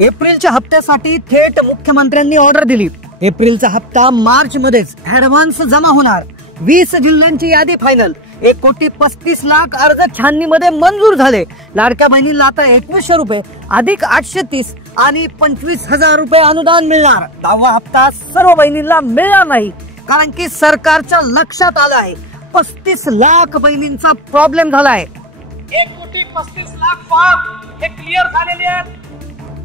एप्रिलच्या हप्त्यासाठी थेट मुख्यमंत्र्यांनी ऑर्डर दिली। एप्रिलचा हप्ता मार्च मध्येच ऍडव्हान्स जमा होणार। 20 जिल्ह्यांची यादी फायनल। 1,35,00,000 अर्ज छाननीमध्ये मंजूर झाले। लाडक्या बहिणींना आता 2100 रुपये अधिक 830 आणि 25,000 रुपये अनुदान मिळणार। 10वा हप्ता सर्व बहिणींना मिळणार नाही, कारण की सरकारच्या लक्षात आलं आहे 35 लाख बहिणींचा प्रॉब्लेम झाला आहे। 1,35,00,000 फॉर्म हे क्लिअर झालेले आहेत,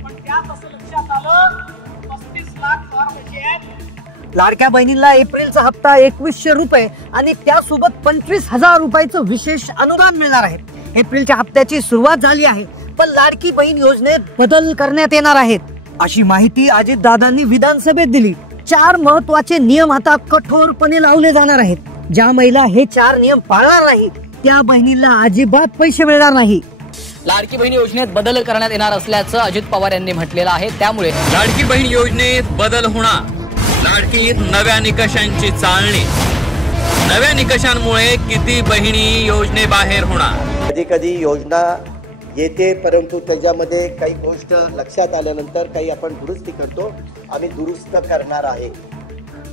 पण त्यात असं लक्षात आलं 35 लाख फॉर्म कसे आहेत। लाडक्या बहिणींना एप्रिलचा हप्ता 2100 रुपये आणि त्यासोबत 25,000 रुपयाचं विशेष अनुदान मिळणार आहे। एप्रिलच्या हप्त्याची सुरुवात झाली आहे, पण लाडकी बहीण योजनेत बदल करण्यात येणार आहेत, अशी माहिती अजितदादांनी विधानसभेत दिली। 4 महत्त्वाचे नियम आता कठोरपणे लावले जाणार आहेत। ज्या महिला हे 4 नियम पाळणार नाही त्या बहिणीला अजिबात पैसे मिळणार नाही। लाडकी बहीण योजनेत बदल करण्यात येणार असल्याचं अजित पवार यांनी म्हटलेलं आहे। त्यामुळे लाडकी बहीण योजनेत बदल होणार। लाडकीत नव्या निकषांची चालणी। नव्या निकषांमुळे किती बहिणी योजनेबाहेर होणार। कधी कधी योजना येते, परंतु त्याच्यामध्ये काही गोष्ट लक्षात आल्यानंतर काही आपण दुरुस्ती करतो। आम्ही दुरुस्त करणार आहे।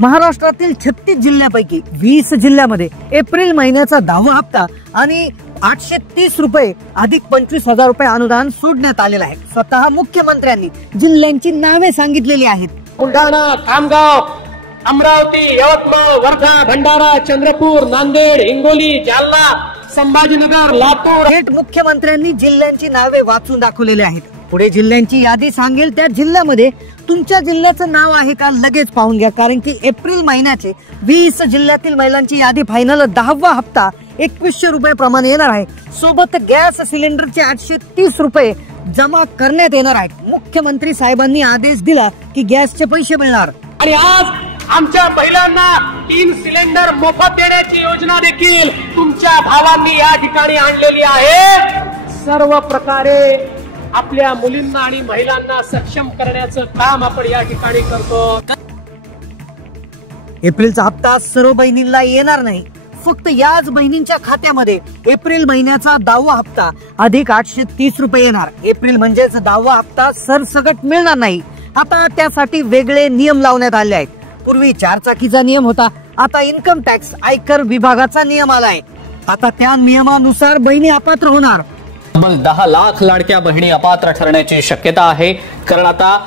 महाराष्ट्रातील 36 जिल्ह्यापैकी 20 जिल्ह्यामध्ये एप्रिल महिन्याचा 10वा हप्ता आणि 830 रुपये अधिक 25,000 रुपये अनुदान सोडण्यात आलेलं आहे। स्वतः मुख्यमंत्र्यांनी जिल्ह्यांची नावे सांगितलेली आहेत। बुलढाणा, खामगाव, अमरावती, यवतमाळ, वर्धा, भंडारा, चंद्रपूर, नांदेड, हिंगोली, जालना, संभाजीनगर, लातूर। थेट मुख्यमंत्र्यांनी जिल्ह्यांची नावे वाचून दाखवलेली आहेत। पुढे जिल्ह्यांची यादी सांगेल त्या जिल्ह्यामध्ये तुमच्या जिल्ह्याचं नाव आहे का लगेच पाहून घ्या, कारण की एप्रिल महिन्याचे 20 जिल्ह्यातील महिलांची यादी फायनल 10वा हप्ता 2100 रुपये प्रमाणे येणार आहे। सोबत गॅस सिलेंडरचे 830 रुपये जमा करण्यात येणार आहेत। मुख्यमंत्री साहेबांनी आदेश दिला की गॅसचे पैसे मिळणार। आणि आज आमच्या महिलांना 3 सिलेंडर मोफत देण्याची योजना देखील तुमच्या भावांनी या ठिकाणी आणलेली आहे। सर्व प्रकारे आपल्या मुलींना आणि महिलांना सक्षम करण्याचं काम आपण या ठिकाणी करतो। एप्रिलचा हप्ता सर्व बहिणींना येणार नाही, फक्त याच बहिणींच्या खात्यामध्ये एप्रिल महिन्याचा 10वा हप्ता अधिक 830 रुपये येणार। एप्रिल म्हणजेच 10वा हप्ता सरसकट मिळणार नाही। आता त्यासाठी वेगळे नियम लावण्यात आले आहेत। पूर्वी 4 चाकीचा नियम होता, आता इन्कम टॅक्स आयकर विभागाचा नियम आलाय। आता त्या नियमानुसार बहिणी अपात्र होणार। तब्बल 10 लाख लाडक्या बहिणी अपात्र ठरण्याची शक्यता आहे, कारण आता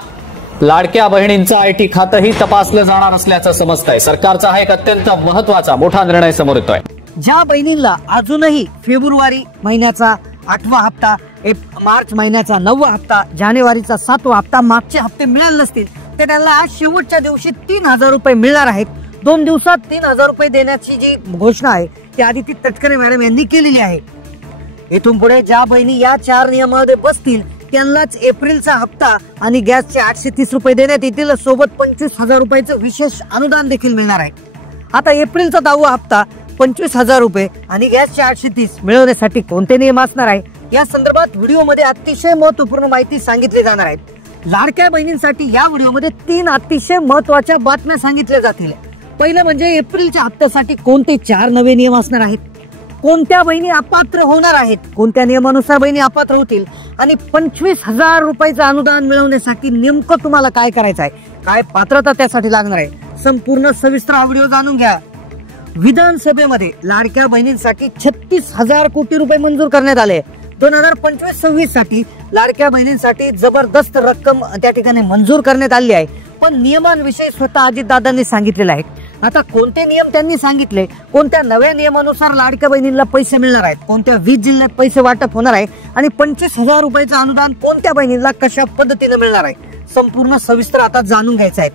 लाडक्या बहिणींचं IT खातंही तपासलं जाणार असल्याचं समजतंय। सरकारचा हा एक अत्यंत महत्त्वाचा मोठा निर्णय समोर येतोय। ज्या बहिणींना अजूनही फेब्रुवारी महिन्याचा 8वा हप्ता, मार्च महिन्याचा 9वा हप्ता, जानेवारीचा 7वा हप्ता, मागचे हप्ते मिळाले नसतील तर त्यांना आज शेवटच्या दिवशी 3,000 रुपये मिळणार आहेत। 2 दिवसात 3,000 रुपये देण्याची जी घोषणा आहे ती आदिती तटकरे मॅडम यांनी केलेली आहे। इथून पुढे ज्या बहिणी या 4 नियमामध्ये बसतील त्यांनाच एप्रिलचा हप्ता आणि गॅसचे 830 रुपये देण्यात येतील। सोबत 25,000 रुपयाचं विशेष अनुदान देखील मिळणार आहे। आता एप्रिलचा 10वा हप्ता 25,000 रुपये आणि गॅसचे 830 मिळवण्यासाठी कोणते नियम असणार आहे या संदर्भात व्हिडिओमध्ये अतिशय महत्त्वपूर्ण माहिती सांगितली जाणार आहे। लाडक्या बहिणींसाठी या व्हिडिओमध्ये 3 अतिशय महत्त्वाच्या बातम्या सांगितल्या जातील। पहिलं म्हणजे एप्रिलच्या हप्त्यासाठी कोणते 4 नवे नियम असणार आहेत, कोणत्या बहिणी अपात्र होणार आहेत, कोणत्या नियमानुसार बहिणी अपात्र होतील आणि 25,000 रुपयाचं अनुदान मिळवण्यासाठी नेमकं तुम्हाला काय करायचं आहे, काय पात्रता त्यासाठी लागणार आहे, संपूर्ण सविस्तर हा व्हिडिओ जाणून घ्या। विधानसभेमध्ये लाडक्या बहिणींसाठी 36,000 कोटी रुपये मंजूर करण्यात आले। 2025-26 साठी लाडक्या बहिणींसाठी जबरदस्त रक्कम त्या ठिकाणी मंजूर करण्यात आली आहे, पण नियमांविषयी स्वतः अजितदादांनी सांगितलेलं आहे। आता कोणते नियम त्यांनी सांगितले, कोणत्या नव्या नियमानुसार लाडक्या बहिणींना पैसे मिळणार आहेत, कोणत्या 20 जिल्ह्यात पैसे वाटप होणार आहे आणि 25,000 रुपयाचं अनुदान कोणत्या बहिणींना कशा पद्धतीने मिळणार आहे, संपूर्ण सविस्तर आता जाणून घ्यायचं आहे।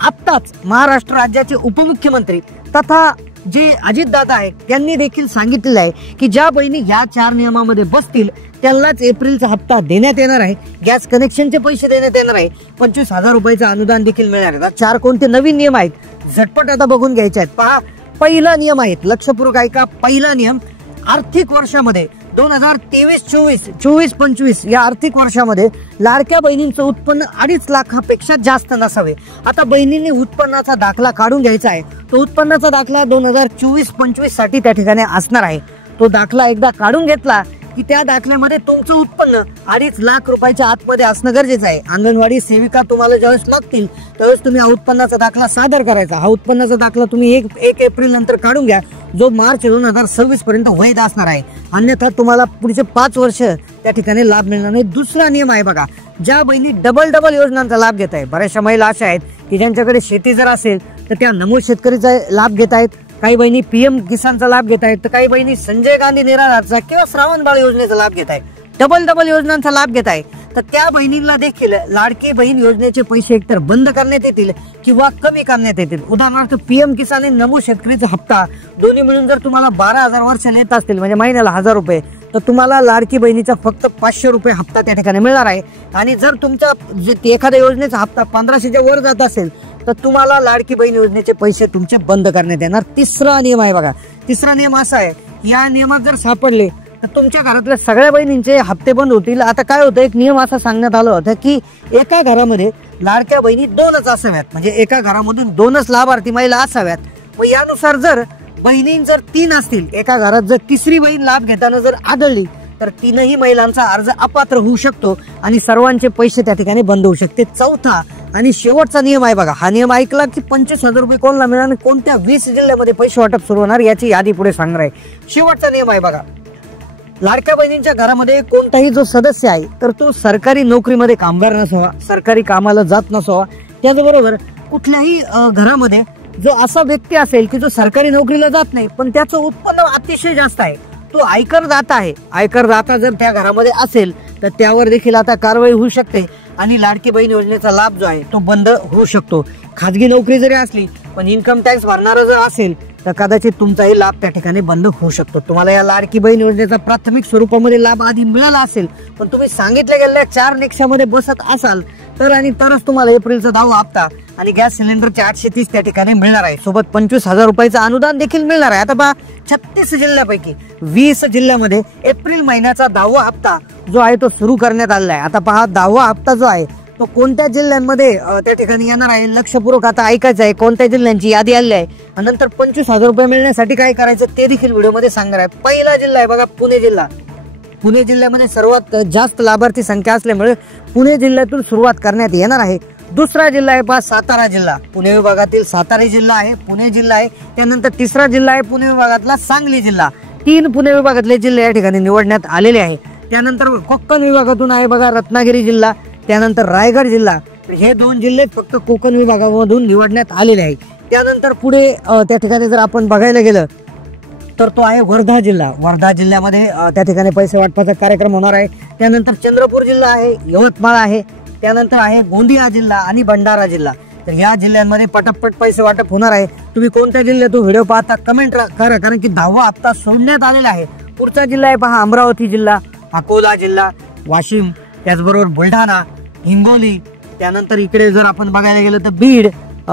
आत्ताच महाराष्ट्र राज्याचे उपमुख्यमंत्री तथा जे अजितदादा आहेत त्यांनी देखील सांगितलेलं आहे की ज्या बहिणी या 4 नियमामध्ये बसतील त्यांनाच एप्रिलचा हप्ता देण्यात येणार आहे, गॅस कनेक्शनचे पैसे देण्यात येणार आहे, 25,000 रुपयाचं अनुदान देखील मिळणार आहे। 4 कोणते नवीन नियम आहेत झटपट आता बघून घ्यायचे आहेत। पहा, पहिला नियम आहे, लक्षपूर्वक ऐका। पहिला नियम, आर्थिक वर्षामध्ये 2023-24, 24-25 या आर्थिक वर्षामध्ये लाडक्या बहिणींचं उत्पन्न 2.5 लाखापेक्षा जास्त नसावे। आता बहिणींनी उत्पन्नाचा दाखला काढून घ्यायचा आहे। तो उत्पन्नाचा दाखला 2024-25 साठी त्या ठिकाणी असणार आहे। तो दाखला एकदा काढून घेतला की त्या दाखल्यामध्ये तुमचं उत्पन्न 2.5 लाख रुपयाच्या आतमध्ये असणं गरजेचं आहे. अंगणवाडी सेविका तुम्हाला ज्यावेळेस मागतील त्यावेळेस तुम्ही हा उत्पन्नाचा दाखला सादर करायचा. हा उत्पन्नाचा दाखला तुम्ही 1 एप्रिल नंतर काढून घ्या, जो मार्च 2026 पर्यंत वैध असणार आहे. अन्यथा तुम्हाला पुढचे 5 वर्ष त्या ठिकाणी लाभ मिळणार नाही. दुसरा नियम आहे बघा, ज्या बहिणी डबल योजनांचा लाभ घेत आहे, बऱ्याचशा महिला अशा आहेत की ज्यांच्याकडे शेती जर असेल तर त्या नमूद शेतकरीचा लाभ घेत आहेत, काही बहिणी PM किसानचा लाभ घेत आहेत, तर काही बहिणी संजय गांधी निराधारचा किंवा श्रावणबाळ योजनेचा लाभ घेत आहेत. डबल योजनांचा लाभ घेत आहे तर त्या बहिणींना देखील लाडकी बहीण योजनेचे पैसे एकतर बंद करण्यात येतील किंवा कमी करण्यात येतील. उदाहरणार्थ PM किसान आणि नमूद शेतकरीचा हप्ता दोन्ही मिळून जर तुम्हाला 12,000 वर्षाला येत असतील म्हणजे महिन्याला 1,000 रुपये, तर तुम्हाला लाडकी बहिणीचा फक्त 500 रुपये हप्ता त्या ठिकाणी मिळणार आहे. आणि जर तुमचा एखाद्या योजनेचा हप्ता 1500च्या वर जात असेल तर तुम्हाला लाडकी बहीण योजनेचे पैसे तुमचे बंद करण्यात येणार. तिसरा नियम आहे बघा, तिसरा नियम असा आहे, या नियमात जर सापडले तर तुमच्या घरातल्या सगळ्या बहिणींचे हप्ते बंद होतील. आता काय होतं, एक नियम असा सांगण्यात आला होता की एका घरामध्ये लाडक्या बहिणी 2च असाव्यात, म्हणजे एका घरामधून 2च लाभार्थी महिला असाव्यात. व यानुसार जर बहिणी जर 3 असतील, एका घरात जर तिसरी बहीण लाभ घेताना जर आढळली तर 3ही महिलांचा अर्ज अपात्र होऊ शकतो आणि सर्वांचे पैसे त्या ठिकाणी बंद होऊ शकते. चौथा आणि शेवटचा नियम आहे बघा, हा नियम ऐकला की 25,000 रुपये कोणाला मिळणार आणि कोणत्या 20 जिल्ह्यामध्ये पैसे वाटप सुरू होणार याची यादी पुढे सांगणार आहे. शेवटचा नियम आहे बघा, लाडक्या बहिणींच्या घरामध्ये कोणताही जो सदस्य आहे तर तो सरकारी नोकरीमध्ये कामगार नसावा, सरकारी कामाला जात नसावा. त्याचबरोबर कुठल्याही घरामध्ये जो असा व्यक्ती असेल की जो सरकारी नोकरीला जात नाही पण त्याचं उत्पन्न अतिशय जास्त आहे, तो आयकरदाता आहे, आयकरदाता जर त्या घरामध्ये असेल तर त्यावर देखील आता कारवाई होऊ शकते आणि लाडकी बहीण योजनेचा लाभ जो आहे तो बंद होऊ शकतो. खाजगी नोकरी जरी असली पण इन्कम टॅक्स भरणारा जर असेल तर कदाचित तुमचाही लाभ त्या ठिकाणी बंद होऊ शकतो. तुम्हाला या लाडकी बहीण योजनेचा प्राथमिक स्वरूपामध्ये लाभ आधी मिळाला असेल पण तुम्ही सांगितल्या गेलेल्या 4 निकषामध्ये बसत असाल तर आणि तरच तुम्हाला एप्रिलचा 10वा हप्ता आणि गॅस सिलेंडरचे 830 त्या ठिकाणी मिळणार आहे. सोबत 25,000 रुपयाचं अनुदान देखील मिळणार आहे. आता पहा, 36 जिल्ह्यापैकी 20 जिल्ह्यामध्ये एप्रिल महिन्याचा 10वा हप्ता जो आहे तो सुरू करण्यात आलेला आहे. आता पहा, 10वा हप्ता जो आहे तो कोणत्या जिल्ह्यांमध्ये त्या ठिकाणी येणार आहे लक्षपूर्वक आता ऐकायचं आहे. कोणत्या जिल्ह्यांची यादी आली आहे आणि नंतर 25,000 रुपये मिळण्यासाठी काय करायचं ते देखील व्हिडिओमध्ये सांगणार आहे. पहिला जिल्हा आहे बघा, पुणे जिल्हा. पुणे जिल्ह्यामध्ये सर्वात जास्त लाभार्थी संख्या असल्यामुळे पुणे जिल्ह्यातून सुरुवात करण्यात येणार आहे. दुसरा जिल्हा आहे पहा, सातारा जिल्हा. पुणे विभागातील सातारा जिल्हा आहे, पुणे जिल्हा आहे. त्यानंतर तिसरा जिल्हा आहे पुणे विभागातला सांगली जिल्हा. 3 पुणे विभागातले जिल्हे या ठिकाणी निवडण्यात आलेले आहे. त्यानंतर कोकण विभागातून आहे बघा रत्नागिरी जिल्हा, त्यानंतर रायगड जिल्हा. हे 2 जिल्हे फक्त कोकण विभागामधून निवडण्यात आलेले आहे. त्यानंतर पुढे त्या ठिकाणी जर आपण बघायला गेलं तर तो आहे वर्धा जिल्हा. वर्धा जिल्ह्यामध्ये त्या ठिकाणी पैसे वाटपाचा कार्यक्रम होणार आहे. त्यानंतर चंद्रपूर जिल्हा आहे, यवतमाळ आहे, त्यानंतर आहे गोंदिया जिल्हा आणि भंडारा जिल्हा. तर या जिल्ह्यांमध्ये पटापट पैसे वाटप होणार आहे. तुम्ही कोणत्या जिल्ह्यात तो व्हिडिओ पाहता कमेंट करा, कारण की 10वा हप्ता सोडण्यात आलेला आहे. पुढचा जिल्हा आहे पहा, अमरावती जिल्हा, अकोला जिल्हा, वाशिम, त्याचबरोबर बुलढाणा, हिंगोली. त्यानंतर इकडे जर आपण बघायला गेलं तर बीड,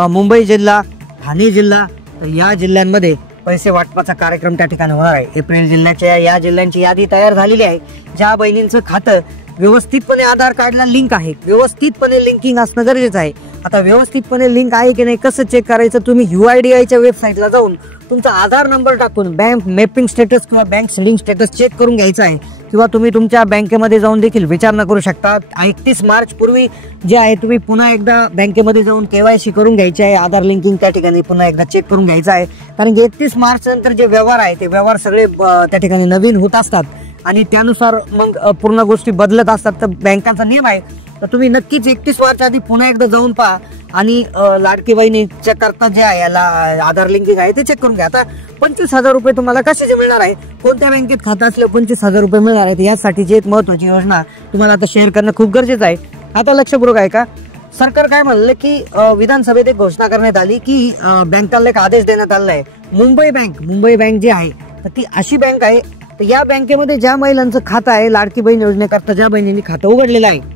मुंबई जिल्हा, ठाणे जिल्हा. तर या जिल्ह्यांमध्ये पैसे वाटपाचा कार्यक्रम त्या ठिकाणी होणार आहे. एप्रिल जिल्ह्याच्या या जिल्ह्यांची यादी तयार झालेली आहे. ज्या बहिणींचं खातं व्यवस्थितपणे आधार कार्डला लिंक आहे, व्यवस्थितपणे लिंकिंग असणं गरजेचं आहे. आता व्यवस्थितपणे लिंक आहे की नाही कसं चेक करायचं, तुम्ही UIDAIच्या वेबसाईटला जाऊन तुमचा आधार नंबर टाकून बँक मॅपिंग स्टेटस किंवा बँक सीडिंग स्टेटस चेक करून घ्यायचं आहे. किंवा तुम्ही तुमच्या बँकेमध्ये जाऊन देखील विचारणा करू शकता. 31 मार्च पूर्वी जे आहे तुम्ही पुन्हा एकदा बँकेमध्ये जाऊन KYC करून घ्यायचे आहे. आधार लिंकिंग त्या ठिकाणी पुन्हा एकदा चेक करून घ्यायचं आहे, कारण की 31 मार्च नंतर जे व्यवहार आहे ते व्यवहार सगळे त्या ठिकाणी नवीन होत असतात आणि त्यानुसार मग पूर्ण गोष्टी बदलत असतात. तर बँकांचा नियम आहे, तर तुम्ही नक्कीच 31 मार्च आधी पुन्हा एकदा जाऊन पहा आणि लाडकी बहिणीच्या करता जे आहे याला आधार लिंकिंग आहे ते चेक करून घ्या. आता 25,000 रुपये तुम्हाला कशाचे मिळणार आहे, कोणत्या बँकेत खातं असलं 25,000 रुपये मिळणार आहेत, यासाठीची एक महत्वाची योजना तुम्हाला आता शेअर करणं खूप गरजेचं आहे. आता लक्षपूर्वक आहे का, सरकार काय म्हणलं की विधानसभेत एक घोषणा करण्यात आली की बँकांना एक आदेश देण्यात आलेला आहे. मुंबई बँक जी आहे तर ती अशी बँक आहे, तर या बँकेमध्ये ज्या महिलांचं खातं आहे लाडकी बहीण योजनेकरता ज्या बहिणींनी खातं उघडलेलं आहे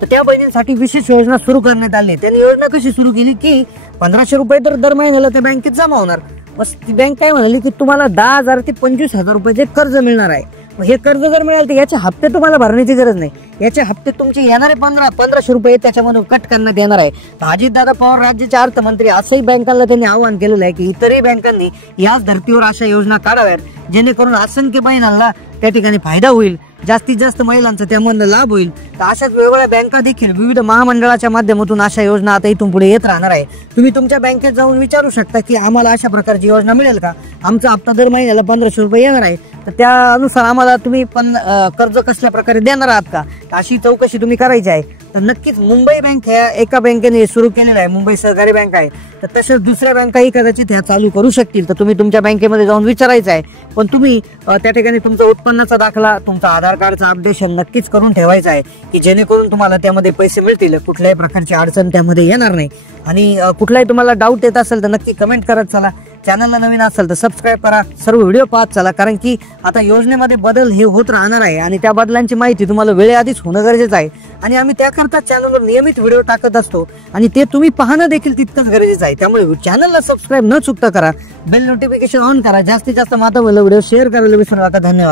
तर त्या बहिणींसाठी विशेष योजना सुरू करण्यात आली. त्यांनी योजना कशी सुरू केली की 1,500 रुपये तर दर महिन्याला त्या बँकेत जमा होणार. मग ती बँक काय म्हणाली की तुम्हाला 10,000 ते 25,000 रुपयाचे कर्ज मिळणार आहे. हे कर्ज जर मिळालं तर याचे हप्ते तुम्हाला भरण्याची गरज नाही. याचे हप्ते तुमचे येणारे 1500 रुपये त्याच्यामधून कट करण्यात येणार आहे. अजितदादा पवार राज्याचे अर्थमंत्री असंही बँकांना त्यांनी आवाहन केलेलं आहे की इतरही बँकांनी याच धर्तीवर अशा योजना काढाव्यात जेणेकरून असंख्य बहिणांना त्या ठिकाणी फायदा होईल, जास्तीत जास्त महिलांचा त्यामधून लाभ होईल. तर अशाच वेगवेगळ्या बँका देखील विविध महामंडळाच्या माध्यमातून अशा योजना आता इथून पुढे येत राहणार आहे. तुम्ही तुमच्या बँकेत जाऊन विचारू शकता की आम्हाला अशा प्रकारची योजना मिळेल का, आमचा हप्ता दर महिन्याला 1500 रुपये येणार आहे, तर त्यानुसार आम्हाला तुम्ही पण कर्ज कसल्या प्रकारे देणार आहात का, अशी चौकशी तुम्ही करायची आहे. तर नक्कीच मुंबई बँक ह्या एका बँकेने सुरू केलेलं आहे, मुंबई सहकारी बँक आहे, तर तसेच दुसऱ्या बँकाही कदाचित ह्या चालू करू शकतील. तर तुम्ही तुमच्या बँकेमध्ये जाऊन विचारायचं आहे. पण तुम्ही त्या ठिकाणी तुमचा उत्पन्नाचा दाखला, तुमचा आधार कार्डचं अपडेशन नक्कीच करून ठेवायचं आहे की जेणेकरून तुम्हाला त्यामध्ये पैसे मिळतील, कुठल्याही प्रकारची अडचण त्यामध्ये येणार नाही. आणि कुठलाही तुम्हाला डाऊट येत असेल तर नक्की कमेंट करत चला. चॅनलला नवीन असेल तर सबस्क्राईब करा, सर्व व्हिडिओ पाहत चला, कारण की आता योजनेमध्ये बदल हे होत राहणार आहे आणि त्या बदलांची माहिती तुम्हाला वेळेआधीच होणं गरजेचं आहे. आणि आम्ही त्याकरता चॅनलवर नियमित व्हिडिओ टाकत असतो आणि ते तुम्ही पाहणं देखील तितकंच गरजेचं आहे. त्यामुळे चॅनलला सबस्क्राईब न चुकता करा, बेल नोटिफिकेशन ऑन करा, जास्तीत जास्त व्हिडिओ शेअर करायला विसरू नका. धन्यवाद.